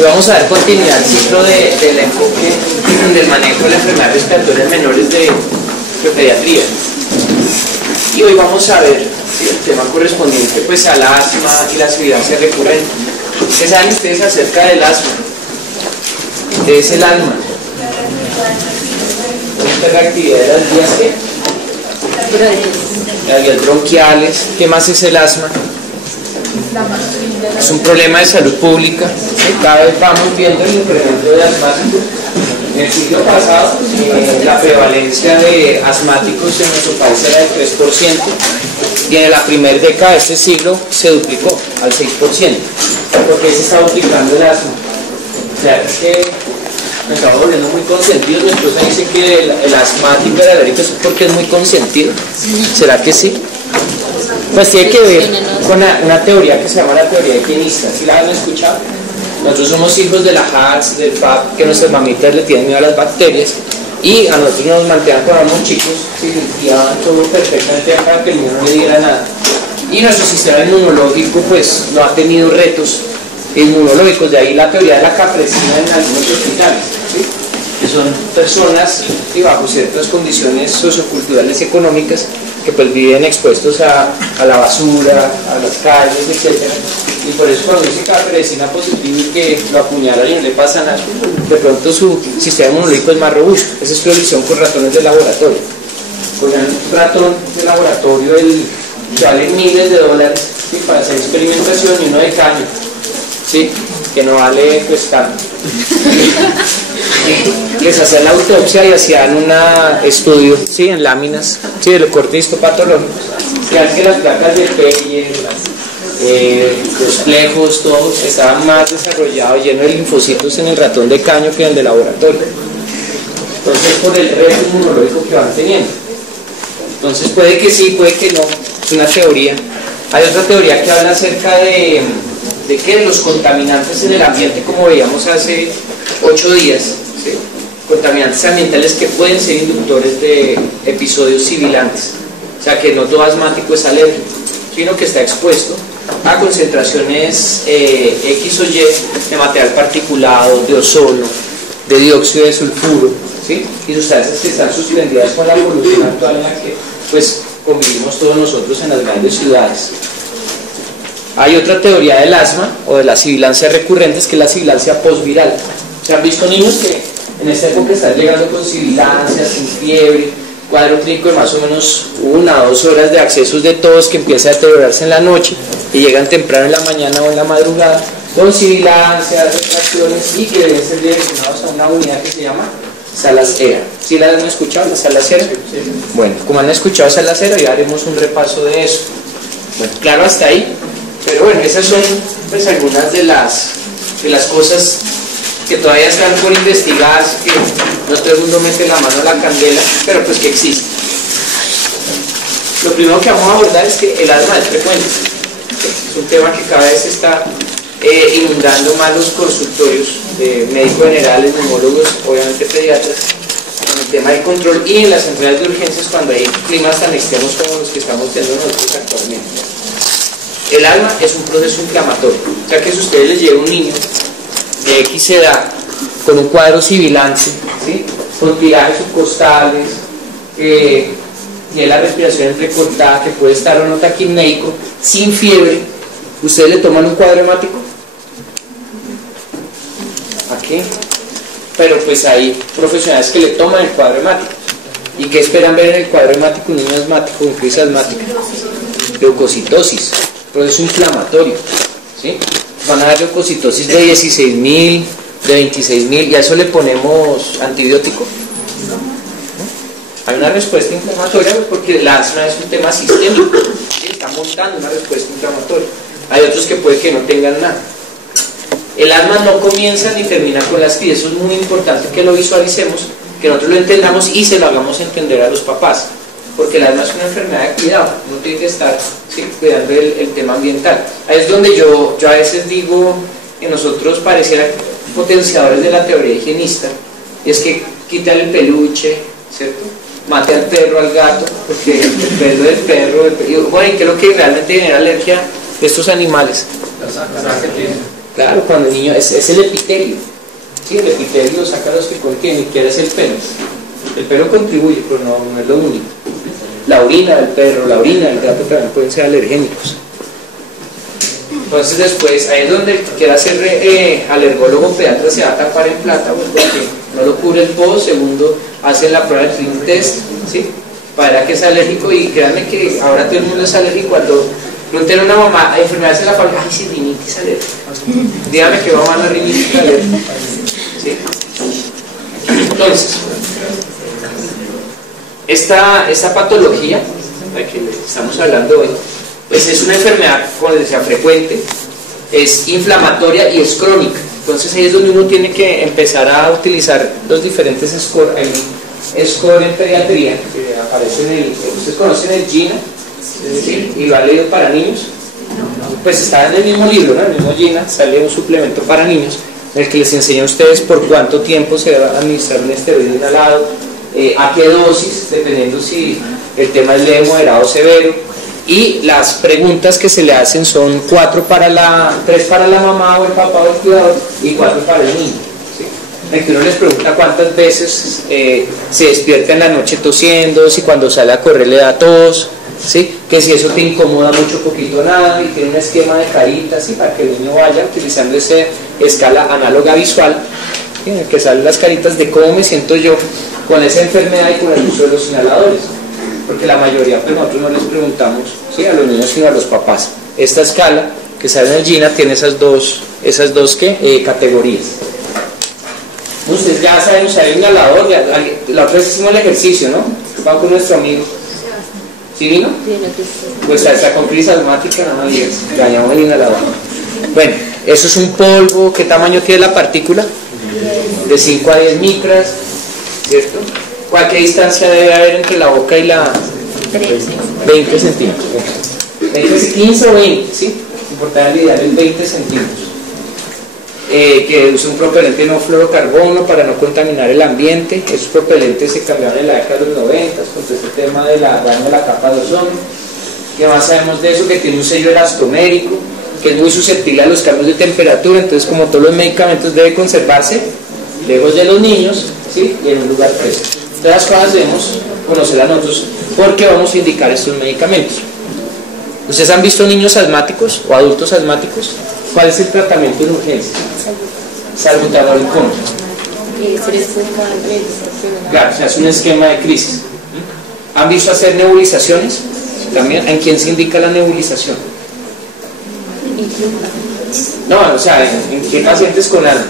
Hoy vamos a dar continuidad al ciclo del enfoque del manejo de la enfermedad respiratoria en menores de pediatría. Y hoy vamos a ver el tema correspondiente pues al asma y la sibilancia recurrente. ¿Qué saben ustedes acerca del asma? ¿Qué es el asma? ¿Cómo es la actividad de las vías qué? Las vías bronquiales. ¿Qué más es el asma? Es un problema de salud pública. Cada vez vamos viendo el incremento de asmáticos. En el siglo pasado, la prevalencia de asmáticos en nuestro país era del 3%, y en la primera década de este siglo se duplicó al 6%. ¿Por qué se está duplicando el asma? O sea, es que nos estamos volviendo muy consentidos. Mi esposa dice que el asmático, el alérgico, es porque es muy consentido. ¿Será que sí? Pues tiene que ver con una teoría que se llama la teoría higienista. ¿Sí la han escuchado? Nosotros somos hijos de la HARS, del FAP, que nuestras mamitas le tienen miedo a las bacterias, y a nosotros nos mantenían cuando éramos chicos, se limpiaban todo perfectamente para que el niño no le diera nada. Y nuestro sistema inmunológico pues no ha tenido retos inmunológicos, de ahí la teoría de la capresina en algunos hospitales, ¿sí? Que son personas y bajo ciertas condiciones socioculturales y económicas que pues viven expuestos a la basura, a las calles, etc. Y por eso cuando dice capresina positivo y que lo apuñalan y no le pasa nada, de pronto su sistema inmunológico es más robusto. Esa es predicción con ratones de laboratorio. Con un ratón de laboratorio que vale miles de dólares, ¿sí? Para hacer experimentación, y uno de caño, ¿sí? Que no vale pues tanto. Les hacían la autopsia y hacían un estudio, ¿sí? En láminas, ¿sí? De los cortes histopatológicos, que las placas del pecho, los plejos, todos estaban más desarrollados, llenos de linfocitos en el ratón de caño que en el de laboratorio. Entonces, por el reto inmunológico que van teniendo. Entonces, puede que sí, puede que no, es una teoría. Hay otra teoría que habla acerca de que los contaminantes en el ambiente, como veíamos hace 8 días, ¿sí? Contaminantes ambientales que pueden ser inductores de episodios sibilantes. O sea, que no todo asmático es alérgico, sino que está expuesto a concentraciones X o Y de material particulado, de ozono, de dióxido de sulfuro, ¿sí? Y sustancias que están suspendidas con la polución actual en la que pues convivimos todos nosotros en las grandes ciudades. Hay otra teoría del asma o de la sibilancia recurrente, que es la sibilancia postviral. ¿Se han visto niños que en esta época están llegando con sibilancia, sin fiebre, cuadro clínico de más o menos 1 o 2 horas de accesos de tos que empieza a deteriorarse en la noche y llegan temprano en la mañana o en la madrugada con sibilancia, retracciones, y que deben ser direccionados a una unidad que se llama salacera? ¿Sí la han escuchado, la salacera? Sí. Bueno, como han escuchado salacera, ya haremos un repaso de eso. Bueno, claro hasta ahí. Pero bueno, esas son pues algunas de las cosas que todavía están por investigarse, que no todo el mundo mete la mano a la candela, pero pues que existen. Lo primero que vamos a abordar es que el asma es frecuente. Es un tema que cada vez está inundando más los consultorios de médicos generales, neumólogos, obviamente pediatras, en el tema de control, y en las centrales de urgencias cuando hay climas tan extremos como los que estamos teniendo nosotros actualmente. El asma es un proceso inflamatorio, o sea que si ustedes les llega un niño de X edad con un cuadro sibilante, ¿sí? Con tirajes subcostales, y la respiración entrecortada, que puede estar o no taquipneico, sin fiebre, ¿ustedes le toman un cuadro hemático? ¿A qué? Pero pues hay profesionales que le toman el cuadro hemático. ¿Y qué esperan ver en el cuadro hemático un niño asmático con crisis asmática? Leucocitosis, proceso inflamatorio, ¿sí? Van a dar leucocitosis de 16.000, de 26.000, y a eso le ponemos antibiótico. Hay una respuesta inflamatoria porque el asma es un tema sistémico, ¿sí? Está montando una respuesta inflamatoria. Hay otros que puede que no tengan nada. El asma no comienza ni termina con las crisis. Eso es muy importante que lo visualicemos, que nosotros lo entendamos y se lo hagamos entender a los papás, porque el asma es una enfermedad de cuidado, uno tiene que estar, ¿sí? Cuidando el tema ambiental. Ahí es donde yo a veces digo que nosotros pareciera potenciadores de la teoría higienista, y es que quítale el peluche, ¿cierto? Mate al perro, al gato, porque el pelo del perro, bueno, ¿y qué es lo que realmente genera alergia de estos animales? Claro, cuando el niño es el epitelio. Sí, el epitelio saca los que contiene, que es el pelo. El pelo contribuye, pero no es lo único. La orina del perro, la orina del gato también pueden ser alergénicos. Entonces después, ahí es donde el que quiera ser alergólogo pediatra se va a tapar en plata, porque no lo cubre el podo. Segundo, hacen la prueba del clean test, ¿sí? Para que es alérgico, y créanme que ahora todo el mundo es alérgico. Cuando pregunten a una mamá, ¿hay enfermedades en la familia? Ay, sí, rinitis alérgica. Dígame que va a la rinitis alérgica. ¿Sí? Entonces, esta patología, la que estamos hablando hoy, pues es una enfermedad, como les decía, frecuente, es inflamatoria y es crónica. Entonces ahí es donde uno tiene que empezar a utilizar los diferentes scores. Hay score en pediatría que aparece en el, ustedes conocen el GINA, ¿sí? Y lo han leído para niños. Pues está en el mismo libro, ¿no? En el mismo GINA sale un suplemento para niños en el que les enseña a ustedes por cuánto tiempo se va a administrar un esteroide inhalado, a qué dosis, dependiendo si el tema es leve, moderado o severo. Y las preguntas que se le hacen son 3 para la mamá o el papá o el cuidador y 4 para el niño, ¿sí? En que uno les pregunta cuántas veces se despierta en la noche tosiendo, si cuando sale a correr le da tos, ¿sí? Que si eso te incomoda mucho, poquito, nada, y tiene un esquema de caritas, ¿sí? Para que el niño vaya utilizando esa escala análoga visual, ¿sí? En el que salen las caritas de cómo me siento yo con esa enfermedad y con el uso de los inhaladores. Porque la mayoría, pero nosotros no les preguntamos, ¿sí? A los niños sino a los papás. Esta escala que sale en el GINA tiene esas dos categorías. Ustedes ya saben usar el inhalador. La otra vez hicimos el ejercicio, ¿no? Vamos con nuestro amigo. ¿Sí vino? Pues está con crisis asmática, no me digas. Dañamos el inhalador. Bueno, eso es un polvo. ¿Qué tamaño tiene la partícula? De 5 a 10 micras, ¿cierto? ¿Qué distancia debe haber entre la boca y la? 20 centímetros. 15 o 20, ¿sí? Importante ideal es 20 centímetros. Que usa un propelente no fluorocarbono para no contaminar el ambiente. Esos propelentes se cambiaron en la década de los 90 con todo este tema de la capa de ozono. ¿Qué más sabemos de eso? Que tiene un sello elastomérico, que es muy susceptible a los cambios de temperatura. Entonces, como todos los medicamentos, debe conservarse lejos de los niños, ¿sí? Y en un lugar fresco. Todas las cosas debemos conocer a nosotros porque vamos a indicar estos medicamentos. ¿Ustedes han visto niños asmáticos o adultos asmáticos? ¿Cuál es el tratamiento en urgencia? Salbutamol y cómo. Claro, se hace un esquema de crisis. ¿Han visto hacer nebulizaciones? También. ¿En quién se indica la nebulización? No, o sea, ¿en qué pacientes con algo?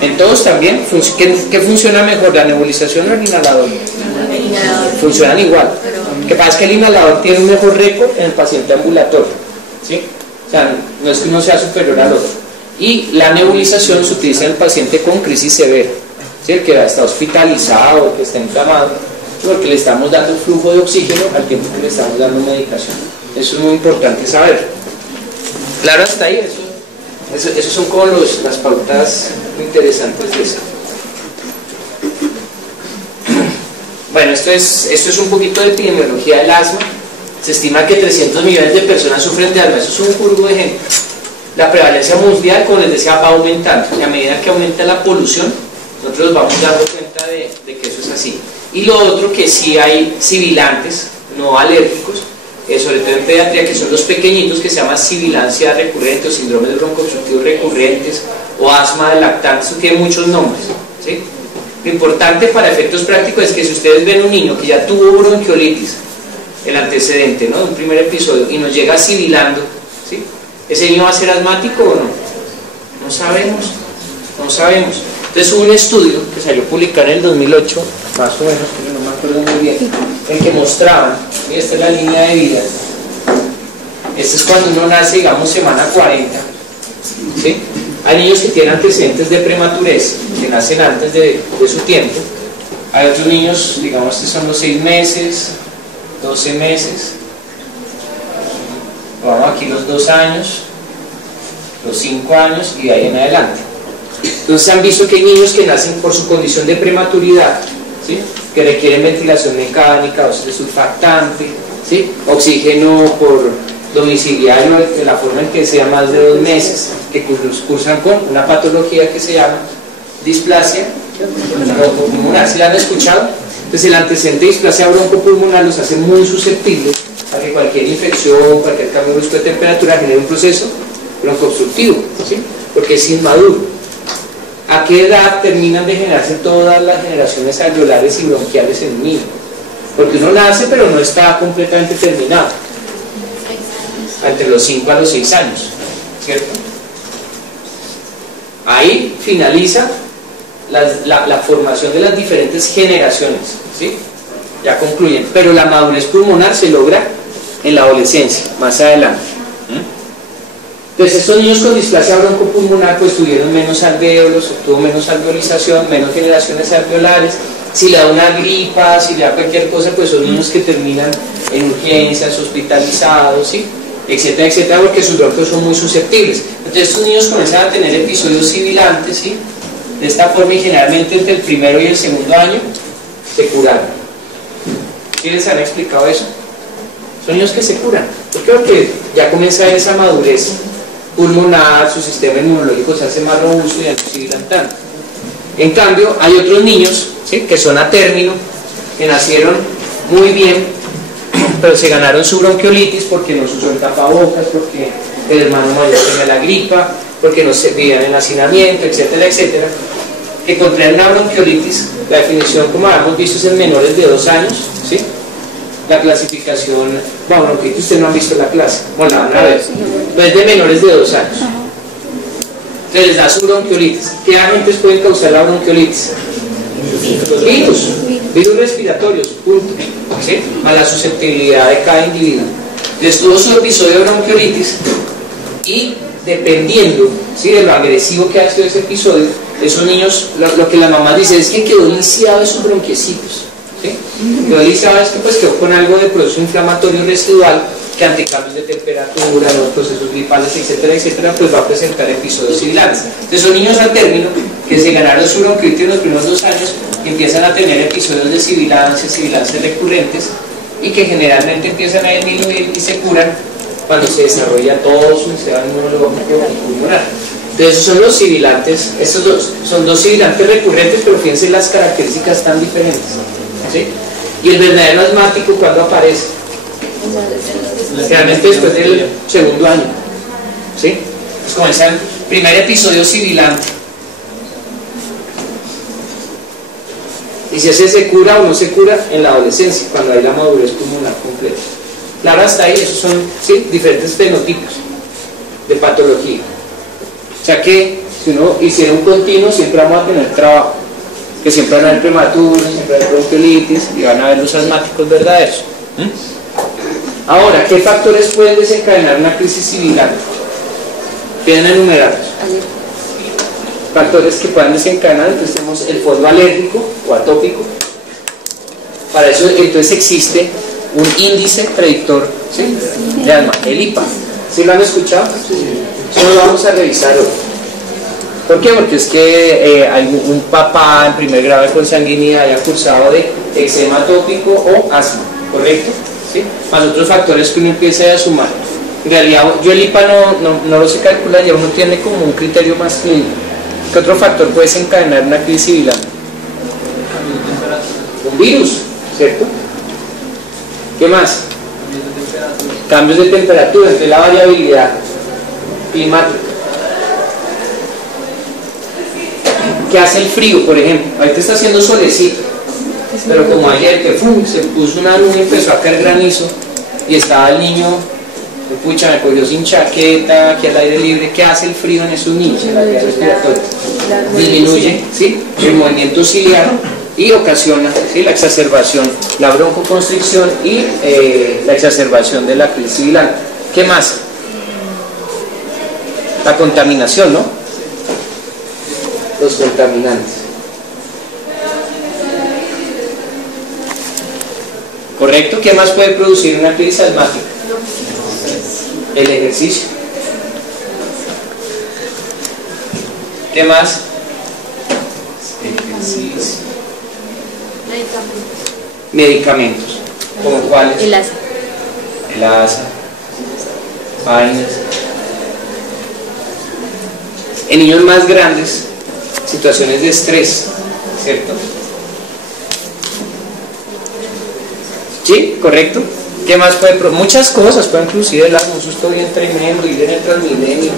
En todos también. ¿Qué funciona mejor, la nebulización o el inhalador? Funcionan igual. Lo que pasa es que el inhalador tiene un mejor récord en el paciente ambulatorio, ¿sí? O sea, no es que uno sea superior al otro. Y la nebulización se utiliza en el paciente con crisis severa, ¿sí? El que está hospitalizado, el que está inflamado, porque le estamos dando flujo de oxígeno al tiempo que le estamos dando medicación. Eso es muy importante saber. Claro, hasta ahí eso. Esos son como las pautas interesantes de eso. Bueno, esto es un poquito de epidemiología del asma. Se estima que 300 millones de personas sufren de asma. Eso es un jurgo de gente. La prevalencia mundial, como les decía, va aumentando. Y a medida que aumenta la polución, nosotros nos vamos dando cuenta de que eso es así. Y lo otro, que sí hay sibilantes no alérgicos, sobre todo en pediatría, que son los pequeñitos, que se llama sibilancia recurrente o síndromes broncoobstructivos recurrentes o asma de lactante. Eso tiene muchos nombres, ¿sí? Lo importante para efectos prácticos es que si ustedes ven un niño que ya tuvo bronquiolitis, el antecedente, ¿no?, de un primer episodio, y nos llega sibilando, ¿sí?, ¿ese niño va a ser asmático o no? No sabemos. Entonces hubo un estudio que salió publicado en el 2008, más o menos, pero no me acuerdo muy bien, en que mostraban, y esta es la línea de vida. Este es cuando uno nace, digamos, semana 40, ¿sí? Hay niños que tienen antecedentes de prematurez, que nacen antes de su tiempo. Hay otros niños, digamos, que son los 6 meses, 12 meses, vamos aquí los 2 años, los 5 años y de ahí en adelante. Entonces han visto que hay niños que nacen por su condición de prematuridad, ¿sí?, que requieren ventilación mecánica, oxígeno surfactante, ¿sí?, oxígeno por domiciliario, de la forma en que sea más de 2 meses, que cursan con una patología que se llama displasia broncopulmonar. ¿Sí la han escuchado? Entonces el antecedente de displasia broncopulmonar los hace muy susceptibles a que cualquier infección, cualquier cambio brusco de temperatura genere un proceso broncoobstructivo, ¿sí? Porque es inmaduro. ¿A qué edad terminan de generarse todas las generaciones alveolares y bronquiales en un niño? Porque uno nace pero no está completamente terminado. Entre los 5 a los 6 años, ¿cierto? Ahí finaliza la formación de las diferentes generaciones, ¿sí? Ya concluyen, pero la madurez pulmonar se logra en la adolescencia, más adelante. Entonces estos niños con displasia broncopulmonar pues tuvieron menos alvéolos, obtuvo menos alveolización, menos generaciones alveolares. Si le da una gripa, si le da cualquier cosa, pues son niños que terminan en urgencias, hospitalizados, ¿sí? Etcétera, etcétera, porque sus bronquios son muy susceptibles. Entonces estos niños comienzan a tener episodios sibilantes, ¿sí? De esta forma, y generalmente entre el primero y el segundo año se curaron. ¿Sí les han explicado eso? Son niños que se curan. Yo creo que ya comienza a ver esa madurez pulmonar, su sistema inmunológico se hace más robusto y ya no sibilan tanto. En cambio, hay otros niños, ¿sí? Que son a término, que nacieron muy bien, pero se ganaron su bronquiolitis porque no se usó el tapabocas, porque el hermano mayor tenía la gripa, porque no se vivían en hacinamiento, etcétera, etcétera, que contraen una bronquiolitis. La definición, como habíamos visto, es en menores de 2 años, ¿sí? La clasificación, bueno, bronquitis, ustedes no han visto la clase, bueno, la van a ver, pero es de menores de 2 años. Entonces les da su bronquiolitis. ¿Qué agentes pueden causar la bronquiolitis? Virus respiratorios, punto, ¿sí? A la susceptibilidad de cada individuo. Entonces tuvo su episodio de bronquiolitis y dependiendo, ¿sí? De lo agresivo que ha sido ese episodio, esos niños, lo que la mamá dice es que quedó lisiado de sus bronquiecitos, ¿sí? Quedó lisiado es que pues quedó con algo de proceso inflamatorio residual que ante cambios de temperatura, los procesos gripales, etcétera, etcétera, pues va a presentar episodios sibilantes. Entonces son niños al término que se ganaron su bronquitis en los primeros 2 años y empiezan a tener episodios de sibilancias recurrentes y que generalmente empiezan a disminuir y se curan cuando se desarrolla todo su sistema inmunológico pulmonar. Entonces esos son los sibilantes. Estos son 2 sibilantes recurrentes, pero fíjense las características tan diferentes, ¿sí? Y el verdadero asmático, ¿cuándo aparece? Realmente después del segundo año, ¿sí? Pues comienza el primer episodio sibilante. Y si ese se cura o no se cura en la adolescencia, cuando hay la madurez pulmonar completa. Claro, hasta ahí esos son, ¿sí? Diferentes fenotipos de patología. O sea que si uno hiciera un continuo, siempre vamos a tener trabajo, que siempre van a haber prematuros, siempre va a haber bronquiolitis y van a haber los asmáticos verdaderos. Ahora, ¿qué factores pueden desencadenar una crisis sibilante? Pueden enumerarlos. Factores que puedan desencadenar, entonces tenemos el fondo alérgico o atópico. Para eso entonces existe un índice predictor, ¿sí? De asma, el IPA. ¿Sí lo han escuchado? Eso lo vamos a revisar hoy. ¿Por qué? Porque es que hay un papá en primer grado de consanguinidad haya cursado de eczema atópico o asma, ¿correcto? ¿Sí? Más otros factores que uno empieza a sumar. En realidad yo el IPA no lo sé calcular, ya uno tiene como un criterio más clínico. ¿Qué otro factor puede desencadenar una crisis sibilante? Un virus, ¿cierto? ¿Qué más? Cambios de temperatura, entre la variabilidad climática. ¿Qué hace el frío, por ejemplo? Ahorita está haciendo solecito, pero como ayer que se puso una nube y empezó a caer granizo y estaba el niño, pucha, me cogió sin chaqueta, aquí al aire libre. ¿Qué hace el frío en esos niños? En la vía respiratoria disminuye, ¿sí? El movimiento ciliar y ocasiona, ¿sí? La exacerbación, la broncoconstricción y la exacerbación de la crisis sibilante. ¿Qué más? La contaminación, ¿no? Los contaminantes. ¿Correcto? ¿Qué más puede producir una crisis asmática? El ejercicio. ¿Qué más? Ejercicio. Medicamentos. ¿Como cuáles? El ASA. El ASA. vainas. En niños más grandes, situaciones de estrés, ¿cierto? ¿Sí? ¿Correcto? ¿Qué más puede? Muchas cosas, puede inclusive dar un susto bien tremendo, ir en el Transmilenio,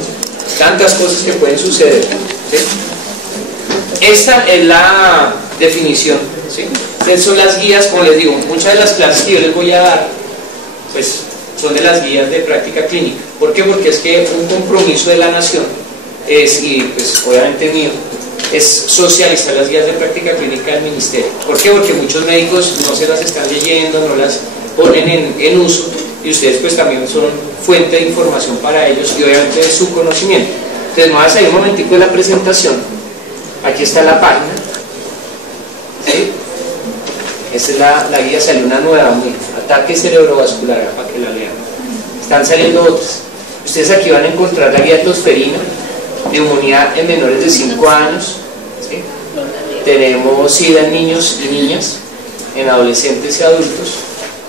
tantas cosas que pueden suceder, ¿sí? Esta es la definición, ¿sí? Estas son las guías, como les digo, muchas de las clases que yo les voy a dar, pues, son de las guías de práctica clínica. ¿Por qué? Porque es que un compromiso de la nación es, y pues obviamente mío, es socializar las guías de práctica clínica del ministerio. ¿Por qué? Porque muchos médicos no se las están leyendo, no las ponen en uso, y ustedes pues también son fuente de información para ellos y obviamente de su conocimiento. Entonces me voy a salir un momentico de la presentación. Aquí está la página, ¿sí? Esta es la guía, salió una nueva, muy ataque cerebrovascular, para que la lean. Están saliendo otras. Ustedes aquí van a encontrar la guía tosferina, neumonía en menores de 5 años, ¿sí? Tenemos SIDA en niños y niñas, en adolescentes y adultos,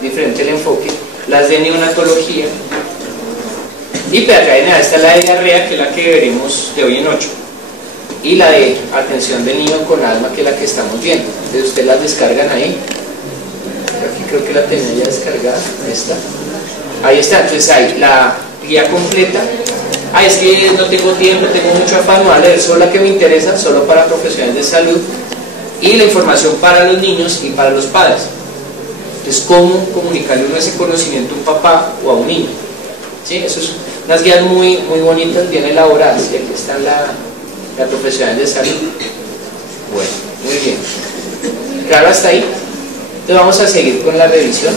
diferente el enfoque, las de neonatología, y acá está la de diarrea, que es la que veremos de hoy en 8, y la de atención del niño con asma, que es la que estamos viendo. Entonces ustedes las descargan ahí. Aquí creo que la tenía ya descargada. Ahí está. Entonces hay la guía completa. Es que no tengo tiempo, tengo mucho afán, no voy a leer solo la que me interesa, solo para profesionales de salud, y la información para los niños y para los padres. Entonces, cómo comunicarle uno ese conocimiento a un papá o a un niño, ¿sí? Eso es unas guías muy, muy bonitas, bien elaboradas, y aquí están la profesional de salud. Bueno, muy bien. Claro, hasta ahí. Entonces vamos a seguir con la revisión.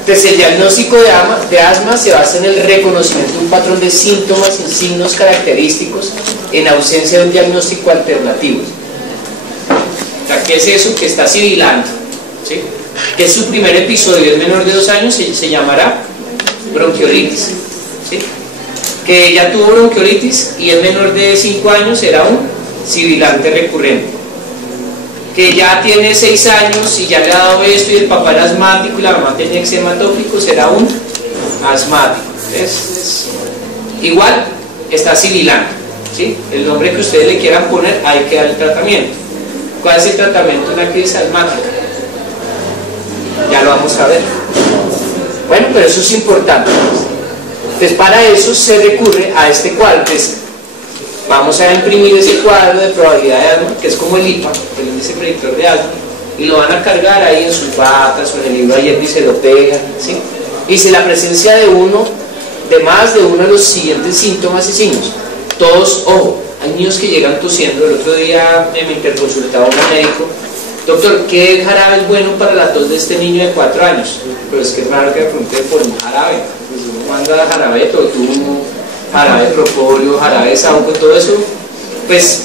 Entonces el diagnóstico de asma se basa en el reconocimiento de un patrón de síntomas y signos característicos en ausencia de un diagnóstico alternativo. O sea, ¿qué es eso? Que está sibilando, ¿sí? Que es su primer episodio, es menor de 2 años, se llamará bronquiolitis, ¿sí? Que ya tuvo bronquiolitis y es menor de 5 años, será un sibilante recurrente. Que ya tiene 6 años y ya le ha dado esto y el papá era asmático y la mamá tenía eczema atópico, será un asmático. Igual está sibilante, ¿sí? El nombre que ustedes le quieran poner, hay que dar el tratamiento. ¿Cuál es el tratamiento de una crisis asmática? Ya lo vamos a ver. Bueno, pero eso es importante. Entonces para eso se recurre a este cuadro. Pues, vamos a imprimir ese cuadro de probabilidad de asma, que es como el IPA, el índice predictor de asma, y lo van a cargar ahí en sus batas o en el libro ayer y se lo pegan, ¿sí? Y si la presencia de más de uno de los siguientes síntomas y signos, todos, ojo, hay niños que llegan tosiendo. El otro día me interconsultaba un médico: doctor, ¿qué jarabe es bueno para la tos de este niño de 4 años? Pero es que es raro que de pronto por un jarabe, pues uno manda jarabe de totumo, jarabe de propóleo, jarabe de saúco, todo eso, pues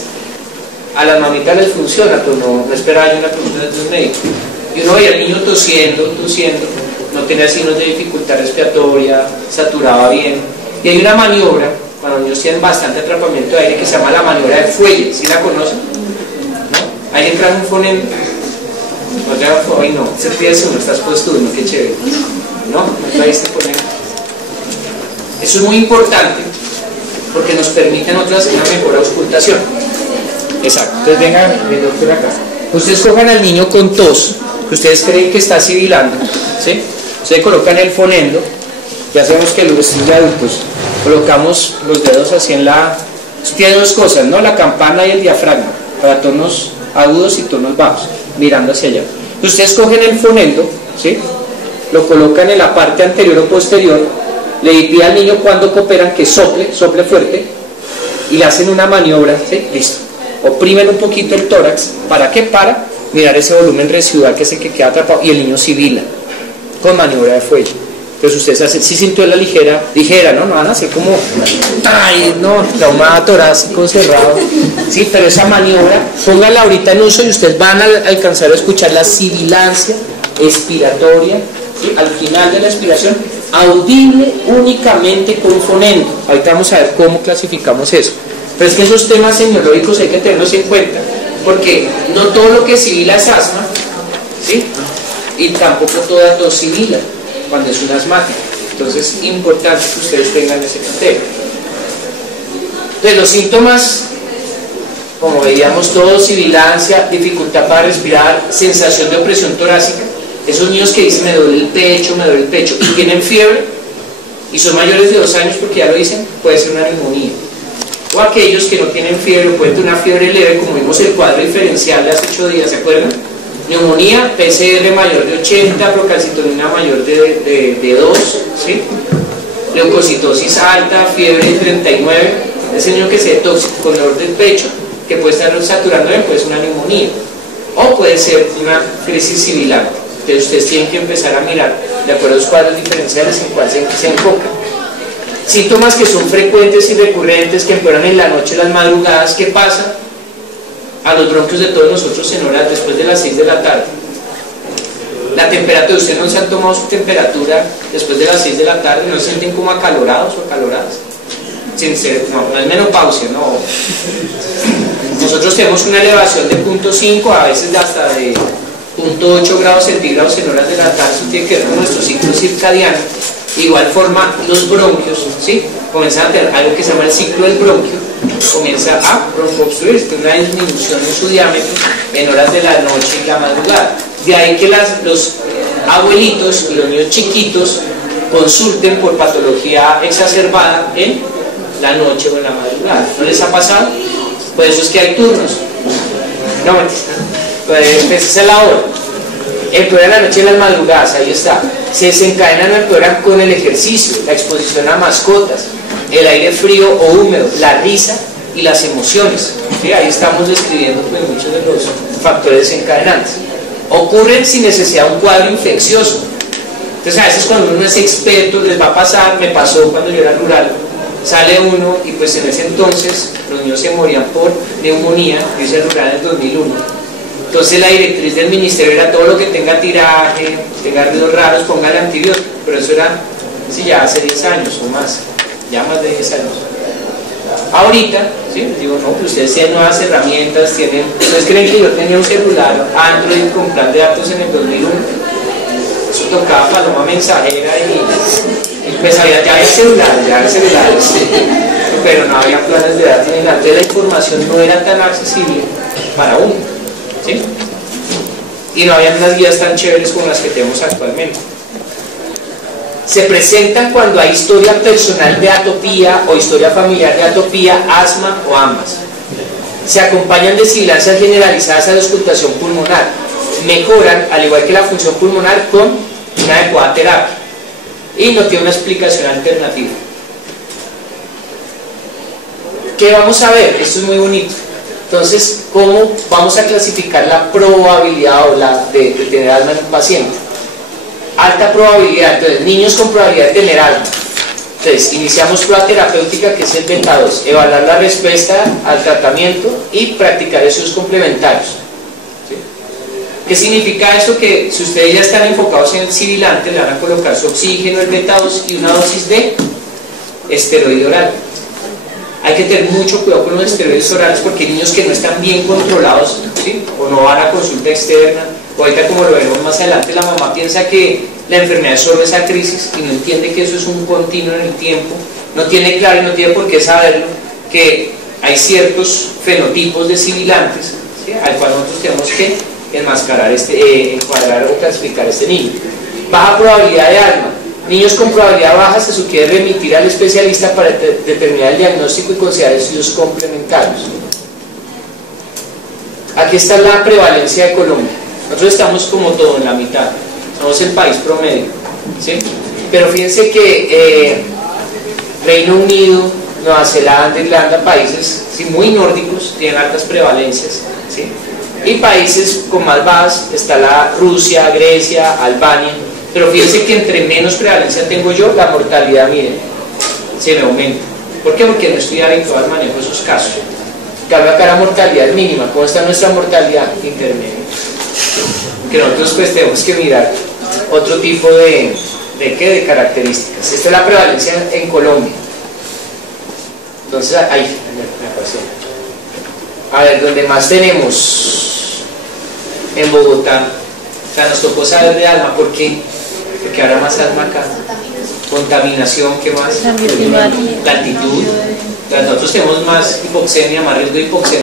a las mamitas les funciona, pero no esperaba yo una consulta de un médico. Y uno veía al niño tosiendo, no tenía signos de dificultad respiratoria, saturaba bien. Y hay una maniobra, cuando los niños tienen bastante atrapamiento de aire, que se llama la maniobra de fuelle. ¿Sí la conocen? ¿No? Ahí entra un fonendo. Ay no, se piensa uno, estás puesto uno, qué chévere. ¿No? No traíste poner. Eso es muy importante porque nos permiten otras una mejor auscultación. Exacto. Entonces vengan, el doctor acá. Ustedes cojan al niño con tos, que ustedes creen que está sibilando, ¿sí? Ustedes colocan el fonendo, ya sabemos que los de adultos, colocamos los dedos así en la... Tiene 2 cosas, ¿no? La campana y el diafragma, para tonos agudos y tonos bajos, mirando hacia allá. Ustedes cogen el fonendo, ¿sí? Lo colocan en la parte anterior o posterior, le pide al niño cuando cooperan que sople fuerte, y le hacen una maniobra, ¿sí? Listo. Oprimen un poquito el tórax. ¿Para qué? Para mirar ese volumen residual que es el que queda atrapado, y el niño sibila con maniobra de fuelle. Entonces ustedes hacen, si sintió la ligera, ¿no? No van a hacer como, ay, no, trauma torácico cerrado, sí, pero esa maniobra, pónganla ahorita en uso y ustedes van a alcanzar a escuchar la sibilancia expiratoria, ¿sí? Al final de la expiración, audible únicamente con fonendo. Ahorita vamos a ver cómo clasificamos eso. Pero es que esos temas semiológicos hay que tenerlos en cuenta, porque no todo lo que sibila es asma, ¿sí? Y tampoco toda tos sibila cuando es un asmático. Entonces es importante que ustedes tengan ese criterio. Entonces los síntomas, como veíamos todos, sibilancia, dificultad para respirar, sensación de opresión torácica, esos niños que dicen me duele el pecho, y tienen fiebre, y son mayores de 2 años porque ya lo dicen, puede ser una neumonía. O aquellos que no tienen fiebre, pueden tener una fiebre leve, como vimos el cuadro diferencial de hace 8 días, ¿se acuerdan? Neumonía, PCR mayor de 80, procalcitonina mayor de 2, ¿sí? Leucocitosis alta, fiebre de 39, ese niño que se ve tóxico con dolor del pecho, que puede estar saturando bien, puede ser una neumonía, o puede ser una crisis sibilante. Entonces ustedes tienen que empezar a mirar, de acuerdo a los cuadros diferenciales, en cuál se enfoca. Síntomas que son frecuentes y recurrentes, que empeoran en la noche, las madrugadas, ¿qué pasa? A los bronquios de todos nosotros en horas después de las 6 de la tarde. La temperatura, ustedes no se han tomado su temperatura después de las 6 de la tarde, no se sienten como acalorados o acaloradas. Sin ser, no es menopausia, no. Nosotros tenemos una elevación de 0.5, a veces hasta de 0.8 grados centígrados en horas de la tarde, eso tiene que ver con nuestro ciclo circadiano. De igual forma, los bronquios, ¿sí? Comienzan a tener algo que se llama el ciclo del bronquio, comienza a broncoobstruir, una disminución en su diámetro en horas de la noche y la madrugada. De ahí que los abuelitos y los niños chiquitos consulten por patología exacerbada en la noche o en la madrugada. ¿No les ha pasado? Por eso es que hay turnos. No, pues esa es la hora. Empeoran la noche y las madrugadas, ahí está. Se desencadenan o empeoran con el ejercicio, la exposición a mascotas, el aire frío o húmedo, la risa y las emociones. ¿Sí? Ahí estamos describiendo pues, muchos de los factores desencadenantes. Ocurren sin necesidad de un cuadro infeccioso. Entonces a veces cuando uno es experto, les va a pasar, me pasó cuando yo era rural, sale uno y pues en ese entonces los niños se morían por neumonía, yo hice rural en el 2001. Entonces la directriz del ministerio era todo lo que tenga tiraje, tenga ruidos raros, póngale antibiótico, pero eso era, sí, ya hace 10 años o más, ya más de 10 años. Ahorita, ¿sí? Les digo, no, pues ustedes tienen nuevas herramientas, ¿ustedes creen que yo tenía un celular Android con plan de datos en el 2001? Eso tocaba paloma mensajera y pues había ya celulares, sí, pero no había planes de datos ni nada, entonces la información no era tan accesible para uno, ¿sí? Y no había unas guías tan chéveres como las que tenemos actualmente. Se presentan cuando hay historia personal de atopía o historia familiar de atopía, asma o ambas. Se acompañan de sibilancias generalizadas a la auscultación pulmonar. Mejoran, al igual que la función pulmonar, con una adecuada terapia. Y no tiene una explicación alternativa. ¿Qué vamos a ver? Esto es muy bonito. Entonces, ¿cómo vamos a clasificar la probabilidad o de tener asma en un paciente? Alta probabilidad, entonces niños con probabilidad de tener asma. Entonces, iniciamos prueba terapéutica que es el beta 2, evaluar la respuesta al tratamiento y practicar estudios complementarios. ¿Sí? ¿Qué significa eso? Que si ustedes ya están enfocados en el sibilante, le van a colocar su oxígeno, el beta 2 y una dosis de esteroide oral. Hay que tener mucho cuidado con los esteroides orales porque hay niños que no están bien controlados, ¿sí? O no van a consulta externa, o ahorita como lo veremos más adelante, la mamá piensa que la enfermedad es solo esa crisis y no entiende que eso es un continuo en el tiempo, no tiene claro y no tiene por qué saberlo, que hay ciertos fenotipos de sibilantes, ¿sí? Al cual nosotros tenemos que enmascarar, encuadrar o clasificar a este niño. Baja probabilidad de asma. Niños con probabilidad baja se sugiere remitir al especialista para determinar el diagnóstico y considerar estudios complementarios. Aquí está la prevalencia de Colombia. Nosotros estamos como todo en la mitad, somos el país promedio, ¿sí? Pero fíjense que Reino Unido, Nueva Zelanda, Irlanda, países ¿sí? muy nórdicos, tienen altas prevalencias, ¿sí? Y países con más bajas está la Rusia, Grecia, Albania. Pero fíjense que entre menos prevalencia tengo yo, la mortalidad, miren, se me aumenta. ¿Por qué? Porque no estoy habituado al manejo de esos casos. Claro, acá la mortalidad es mínima. ¿Cómo está nuestra mortalidad? Intermedia. Que nosotros pues tenemos que mirar otro tipo de características. Esta es la prevalencia en Colombia. Entonces, ahí me pasé. A ver, donde más tenemos en Bogotá. O sea, nos tocó saber de asma. ¿Por qué? Porque habrá más asma acá. contaminación, ¿qué más? Cambio climático. La altitud. Nosotros tenemos más hipoxemia, más riesgo de hipoxemia.